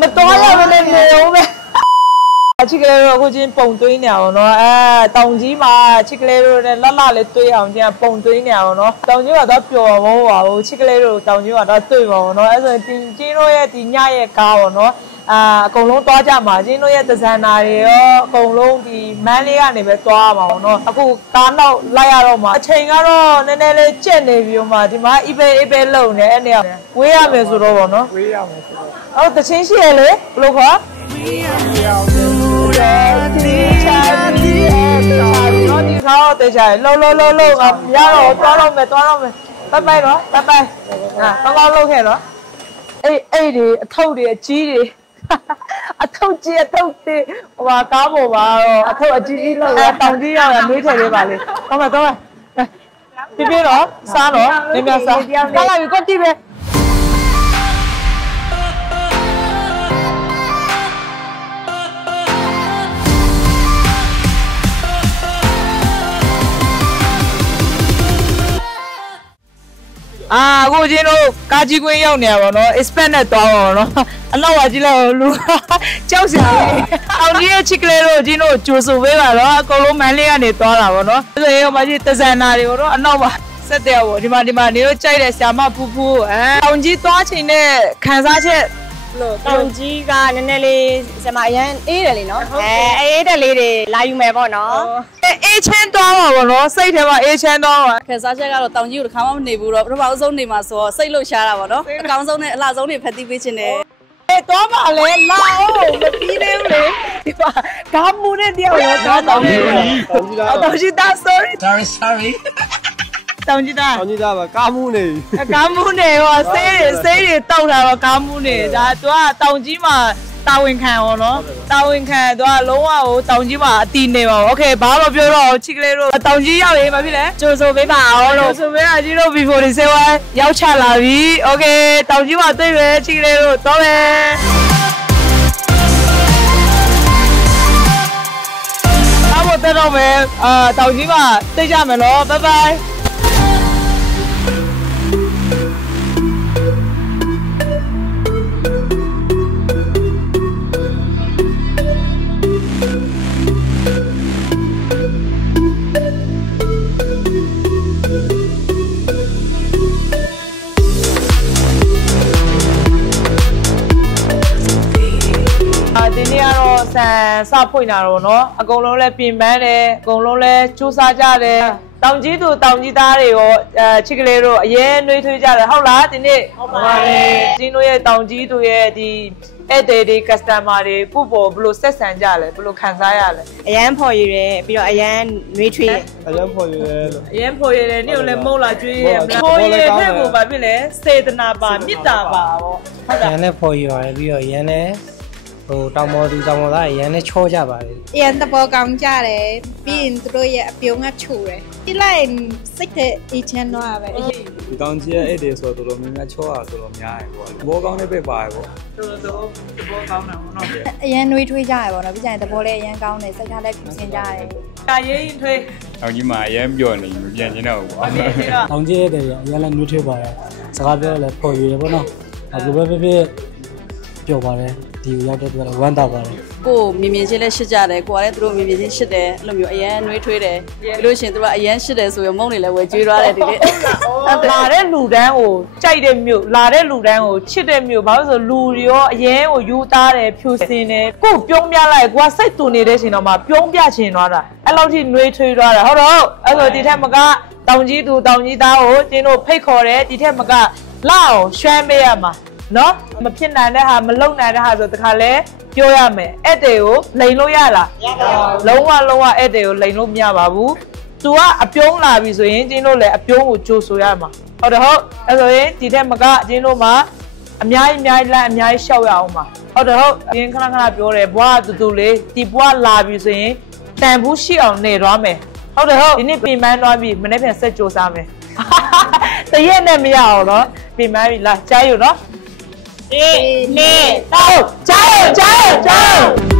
မတော်ရမနဲ့နေအောင်ပဲချစ်ကလေးတို့အခုချင်းပုံသွင်းနေအောင်နော်တောင်ကြီးမှာချစ်ကလေးတို့နဲ့လှလှလေးတွေးအောင်ချင်းပုံသွင်းနေအောင်နော်တောင်ကြီးကတော့ပျော်ပါဘူးချစ်ကလေးတို့တောင်ကြီးကတော့တွေ့ပါဘူးနော်အဲ့ဆိုရင်ချင်းတို့ရဲ့ဒီညရဲ့ကားပေါ့နော်အကုန်လုံးသွားကြမှာချင်းတို့ရဲ့သဇန်နာတွေရောအကုန်လုံးဒီမန်းလေးကနေပဲသွားရမှာပေါ့နော်အခုကားနောက်လိုက်ရတော့မှာအချိန်ကတော့နည်းနည်းလေးကြက်နေပြီဟိုမှာဒီမှာအိပဲလုံနေအဲ့နေဝေးရမယ်ဆိုတော့ပေါ့နော်ဝေးရမယ်ဆိုတော့အော်တချင်းရှိရလေဘယ်လိုခေါ်နော်ဒီခေါင်းတေးချာလှုပ်ရတော့သွားတော့မယ်ပိုက်တော့ပိုက်ကောင်းလုံးခဲ့တော့အဲ့ဒီအထုပ်တွေအကြီးတွေအထုပ်ကြီးအထုပ်တွေဟိုကားပေါ်မှာတော့အထုပ်အကြီးလောက်ရတောင်ကြီးရောက်ရနှွေးထည့်လေးပါလေတော့မယ်ပြတော့စားတော့နည်းများစားကားလိုက်ကိုတိပဲအခုချင်းတို့ကားကြီးကွင်းရောက်နေရပါတော့ expect နဲ့သွားပါတော့အလောက်ကကြည့်လိုက်လူကြောက်စရာကြီးအောင်ကြီးရဲ့ချစ်ကလေးတို့ချင်းတို့ကြိုဆိုပေးပါတော့အကုန်လုံးမန်းလေးကနေသွားတာပေါ့နော်ဆိုရင်ဟိုမှာကြီးတဇန်နာတွေတော့အနောက်မှာဆက်တယ်ပေါ့ဒီမှာနေတို့ကြိုက်တဲ့ဆရာမဖူးအောင်ကြီးသွားချိန်နဲ့ခံစားချက်လို့တောင်ကြီးကနည်းနည်းလေးဆရာမအရန်အေးတယ်လေနော်အေးတယ်လေးတွေလာယူမယ်ပေါ့နော်အေးချမ်းသွားပါဘောနော်စိတ်ထဲမှာအေးချမ်းသွားပါခက်စားချက်ကတော့တောင်ကြီးကိုတစ်ခါမှမနေဘူးတော့ပထမဆုံးနေမှာဆိုတော့စိတ်လှုပ်ရှားတာပေါ့နော်အကောင်းဆုံးနဲ့အလှဆုံးတွေဖက်တီးပေးခြင်းတယ်သွားပါလေလာအောင်မပြီးသေးဘူးလေဒီမှာကားမူနဲ့တရားရောကားတောင်ကြီးသား sorry တောင်ကြီးသားပါကားမှုနေဟောဆေးတွေတောက်တာတော့ကားမှုနေဒါသူကတောင်ကြီးမှာတာဝန်ခံဟောနော်တာဝန်ခံသူကလုံးဝကိုတောင်ကြီးမှာအတီနေပါโอเคဘာမှပြောတော့ချစ်ကလေးတို့တောင်ကြီးရောက်ရင်မဖြစ်လဲကြိုဆိုပေးပါအောင်လို့ဆိုပေးရကြီးတို့ B47 ရောက်ချလာပြီโอเคတောင်ကြီးမှာတွေ့ပဲချစ်ကလေးတို့တော့မယ်အားမတက်တော့မယ်တောင်ကြီးမှာသိကြမယ်နော်ဘိုင်ဘိုင်ဒီနေ့ကတော့ဆန်စဖွင့်တာတော့เนาะအကုန်လုံးလဲပြင်ပန်းတယ်အကုန်လုံးလဲစူးစားကြတယ်တောင်ကြီးသူတောင်ကြီးသားတွေရောချစ်ကလေးတို့အရင်နှွေးထွေးကြတယ်ဟုတ်လားဒီနေ့ဟုတ်ပါတယ်ကျင်းတို့ရဲ့တောင်ကြီးသူရဲ့ဒီဧည့်သည်တွေ customer တွေကိုပေါ်ဘယ်လိုဆက်ဆံကြလဲဘယ်လိုခံစားရလဲအရန်ဖော်ရည်တယ်ပြီးတော့အရန်နှွေးထွေးတယ်အရန်ဖော်ရည်တယ်နေ့ကိုလည်းမုတ်လာကျွေးရမလားဖော်ရည်တဲ့ကိုဘာဖြစ်လဲစေတနာပါမေတ္တာပါပေါ့ဟုတ်တယ်အရန်နဲ့ဖော်ရည်ရတယ်ပြီးတော့အရန်နဲ့ဟိုတောင်မော်သူတောင်မော်သားအရန်နဲ့ချောကြပါတယ်အရန်တဘောကောင်းကြတယ်ပြီးရင်သူတို့ရဲ့အပြုံးကချိုတယ်ဒီလိုက်စိတ်တဲ့အချမ်းတော့ပဲဒီတောင်ကြီးရဲ့အဲ့ဒီဆိုတော့တော်တော်များများချောရဆိုတော့များတယ်ပေါ့သဘောကောင်းတဲ့ပဲပါတယ်ပေါ့တော်တော်သဘောကောင်းတာပေါ့နော်အရန်နှွေးထွေးကြရပေါ့နော်ပြီးကြရင်သဘောလည်းအရန်ကောင်းတယ်စိတ်ထားလည်းဖြူစင်ကြတယ်ကာရေးထွေးတောင်ကြီးမှာအရန်ပြောနေမပြန်ချင်တော့ဘူးပေါ့တောင်ကြီးရဲ့တယ်အရန်လည်းနှွေးထွေးပါတယ်စကားပြောလည်းဖော်ရည်တယ်ပေါ့နော်ဘယ်လိုပဲပြောပါတယ်ဒီရောက်တဲ့အတွက်ဝမ်းသာပါတယ်ကိုမြင်ချင်းလည်းရှစ်ကြတယ်ကိုကလည်းသူတို့မြင်ချင်းရှစ်တယ်အဲ့လိုမျိုးအရန်နှွေးထွေးတယ်ပြီးလို့ရှိရင်သူတို့အရန်ရှစ်တယ်ဆိုရင်မုန်းနေလည်းဝယ်ကျွေးသွားတယ်ဒီနေ့လာတဲ့လူတန်းကိုကြိုက်တဲ့မြို့လာတဲ့လူတန်းကိုချစ်တဲ့မြို့ဘာလို့ဆိုလူတွေရောအရန်ကိုယူသားတယ်ဖြူစင်တယ်ကိုပြုံးပြလိုက်ကိုကစိတ်တူနေတဲ့ချိန်တော့မှပြုံးပြချင်သွားတာအဲ့လောက်ထိနှွေးထွေးသွားတာဟုတ်တော့အဲ့ဆိုဒီထက်မကတောင်ကြီးသူတောင်ကြီးသားကိုကျင်းတို့ဖိတ်ခေါ်တယ်ဒီထက်မကလောက်အောင်ရွှမ်းပေးရမှာနော်မဖြစ်နိုင်တဲ့ဟာမလုံနိုင်တဲ့ဟာဆိုတခါလဲပြောရမယ်အဲ့တေကိုလိန်လို့ရလားမရပါဘူးလုံးဝအဲ့တေကိုလိန်လို့မရပါဘူးသူကအပြုံးလာပြီဆိုရင်ကျင်းတို့လည်းအပြုံးကိုကြိုဆိုရမှာဟုတ်တယ်ဟုတ်အဲ့ဆိုရင်ဒီထက်မကကျင်းတို့မှာအများကြီးလမ်းအများကြီးရှောက်ရအောင်ပါဟုတ်တယ်ဟုတ်ကျင်းခဏပြောတယ်ဘွားတူလေးဒီဘွားလာပြီဆိုရင်တန်ဘူးရှိအောင်နေသွားမယ်ဟုတ်တယ်ဟုတ်ဒီနေ့ပြင်ပန်းသွားပြီမနေ့ပြန်ဆက်ကြိုးစားမယ်တရက်နဲ့မရအောင်နော်ပြင်ပန်းပြီလားကြားယူနော်1 2 3加油加油加油